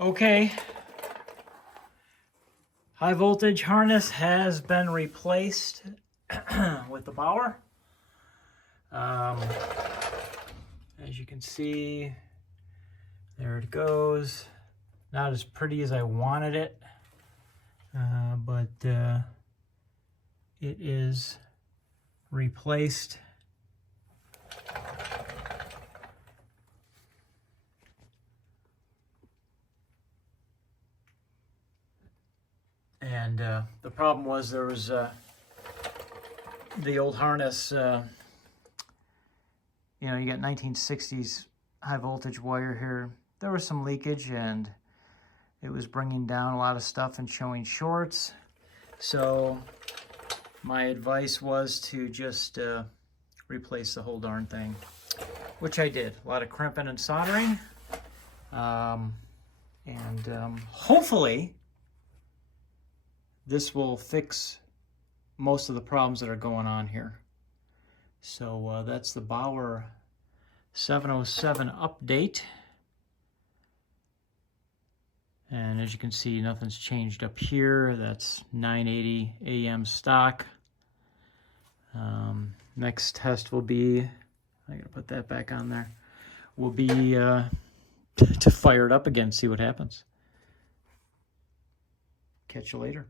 Okay, high voltage harness has been replaced with the Bauer. As you can see, there it goes. Not as pretty as I wanted it, but it is replaced. And the problem was there was the old harness, you know, you got 1960s high voltage wire here. There was some leakage and it was bringing down a lot of stuff and showing shorts. So my advice was to just replace the whole darn thing, which I did. A lot of crimping and soldering. Hopefully this will fix most of the problems that are going on here. So that's the Bauer 707 update. And as you can see, nothing's changed up here. That's 980 AM stock. Next test will be, I gotta put that back on there, will be to fire it up again, see what happens. Catch you later.